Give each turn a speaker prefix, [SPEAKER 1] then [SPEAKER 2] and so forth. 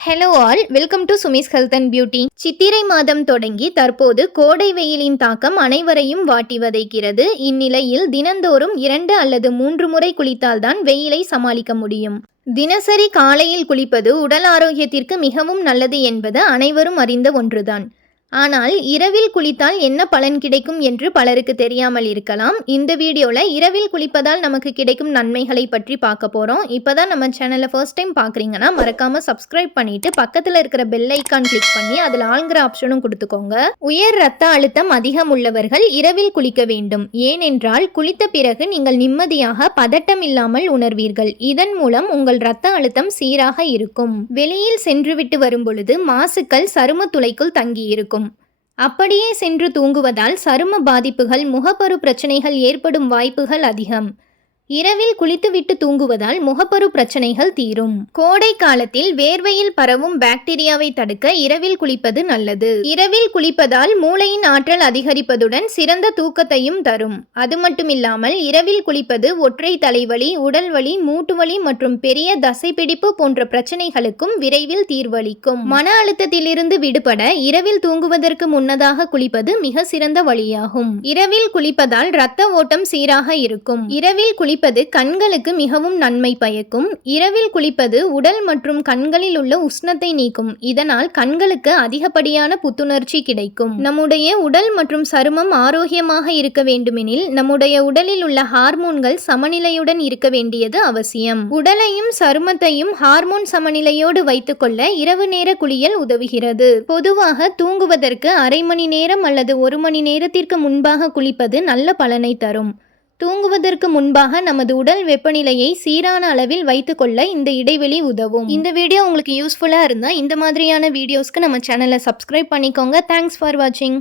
[SPEAKER 1] Hello all welcome to Sumi's health and beauty சித்திரை மாதம் தொடங்கி தற்போது கோடை வெயிலின் தாக்கம் அனைவரையும் வாட்டி வதைக்கிறது. இந்நிலையில் தினந்தோறும் இரண்டு அல்லது மூன்று முறை குளித்தால்தான் வெயிலை சமாளிக்க முடியும். தினசரி காலையில் குளிப்பது உடல் ஆரோக்கியத்திற்கு மிகவும் நல்லது என்பது அனைவரும் அறிந்த ஒன்றுதான். ஆனால் இரவில் குளித்தால் என்ன பலன் கிடைக்கும் என்று பலருக்கு தெரியாமல் இருக்கலாம். இந்த வீடியோவில் இரவில் குளிப்பதால் நமக்கு கிடைக்கும் நன்மைகளை பற்றி பார்க்க போகிறோம் இப்போ தான் நம்ம சேனலை ஃபர்ஸ்ட் டைம் பார்க்குறீங்கன்னா மறக்காமல் சப்ஸ்கிரைப் பண்ணிவிட்டு பக்கத்தில் இருக்கிற பெல் ஐக்கான் கிளிக் பண்ணி அதில் ஆளுங்கிற ஆப்ஷனும் கொடுத்துக்கோங்க. உயர் ரத்த அழுத்தம் அதிகம் உள்ளவர்கள் இரவில் குளிக்க வேண்டும். ஏனென்றால் குளித்த பிறகு நீங்கள் நிம்மதியாக பதட்டம் இல்லாமல் உணர்வீர்கள். இதன் மூலம் உங்கள் ரத்த அழுத்தம் சீராக இருக்கும். வெளியில் சென்றுவிட்டு வரும் பொழுது மாசுக்கள் சரும துளைக்குள் தங்கியிருக்கும். அப்படியே சென்று தூங்குவதால் சரும பாதிப்புகள் முகப்பரு பிரச்சனைகள் ஏற்படும் வாய்ப்புகள் அதிகம். இரவில் குளித்துவிட்டு தூங்குவதால் முகப்பரு பிரச்சனைகள் தீரும். கோடை காலத்தில் வேர்வையில் பரவும் பாக்டீரியாவை தடுக்க இரவில் குளிப்பது நல்லது. இரவில் குளிப்பதால் மூளையின் ஆற்றல் அதிகரிப்பதுடன் சிறந்த தூக்கத்தையும் தரும். அது மட்டுமில்லாமல் இரவில் குளிப்பது ஒற்றை தலைவலி உடல் வலி மூட்டு வலி மற்றும் பெரிய தசைப்பிடிப்பு போன்ற பிரச்சனைகளுக்கும் விரைவில் தீர்வளிக்கும். மன அழுத்தத்திலிருந்து விடுபட இரவில் தூங்குவதற்கு முன்னதாக குளிப்பது மிக சிறந்த வழியாகும். இரவில் குளிப்பதால் இரத்த ஓட்டம் சீராக இருக்கும். இரவில் குளிப்பது கண்களுக்கு மிகவும் நன்மை பயக்கும். இரவில் குளிப்பது உடல் மற்றும் கண்களில் உள்ள உஷ்ணத்தை நீக்கும். இதனால் கண்களுக்கு அதிகப்படியான புத்துணர்ச்சி கிடைக்கும். நம்முடைய உடல் மற்றும் சருமம் ஆரோக்கியமாக இருக்க வேண்டுமெனில் நம்முடைய உடலில் உள்ள ஹார்மோன்கள் சமநிலையுடன் இருக்க வேண்டியது அவசியம். உடலையும் சருமத்தையும் ஹார்மோன் சமநிலையோடு வைத்துக்கொள்ள இரவு நேர குளியல் உதவுகிறது. பொதுவாக தூங்குவதற்கு அரை மணி நேரம் அல்லது ஒரு மணி நேரத்திற்கு முன்பாக குளிப்பது நல்ல பலனை தரும். தூங்குவதற்கு முன்பாக நமது உடல் வெப்பநிலையை சீரான அளவில் வைத்துக்கொள்ள இந்த இடைவெளி உதவும். இந்த வீடியோ உங்களுக்கு யூஸ்ஃபுல்லாக இருந்தால் இந்த மாதிரியான வீடியோஸ்க்கு நம்ம சேனலை சப்ஸ்கிரைப் பண்ணிக்கோங்க. தேங்க்ஸ் ஃபார் வாட்சிங்